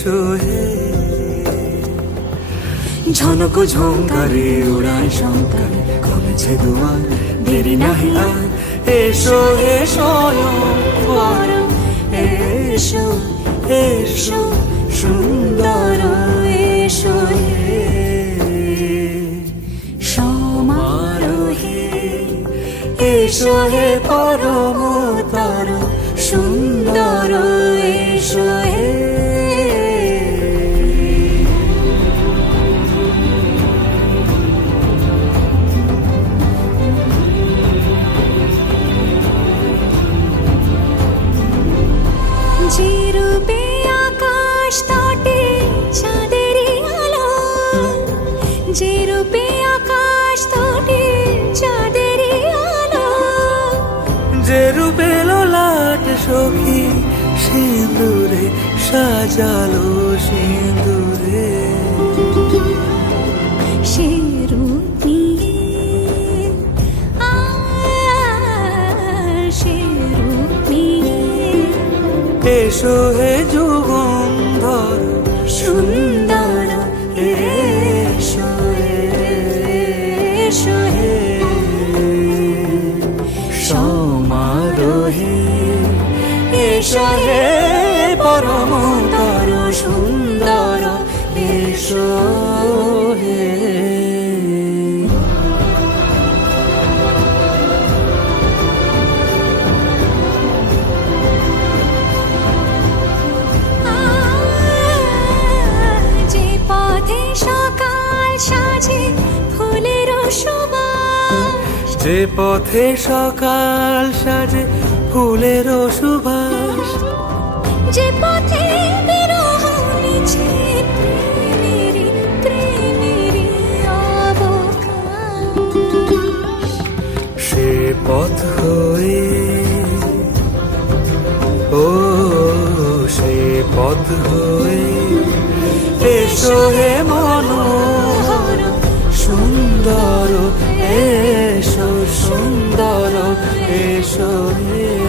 এসো হে ঝনক ঝঙ্কারে উড়ান শঙ্কারে কমেছে দুয়ার দেরি নাহি আর এসো হে স্বয়ংবর এসো এসো সুন্দর এসো হে সমারোহে এসো হে পরমতর সুন্দর এসো হে যে রূপে আকাশ তটে চাঁদেরই আলো যে রূপে আকাশ তটে চাঁদেরই আলো যে রূপে ললাট সখী সিঁদুরে সাজালো সিঁদুরে সে রূপ নিয়ে সে রূপ নিয়ে এসো হে যুগন্ধর সুন্দর এসো এসো হে সমারোহে এসো হে পরমতর সুন্দর এসো হে যে পথে সকাল সাজে ফুলের সুবাস যে পথে সকাল সাজে ফুলের সুবাস যে পথে বিরহ মিছে প্রেমেরই প্রেমেরই অবকাশ সে পথ হয়ে ও সে পথ হয়ে এসো হে মনোহর সুন্দর এসো সুন্দর এসো হে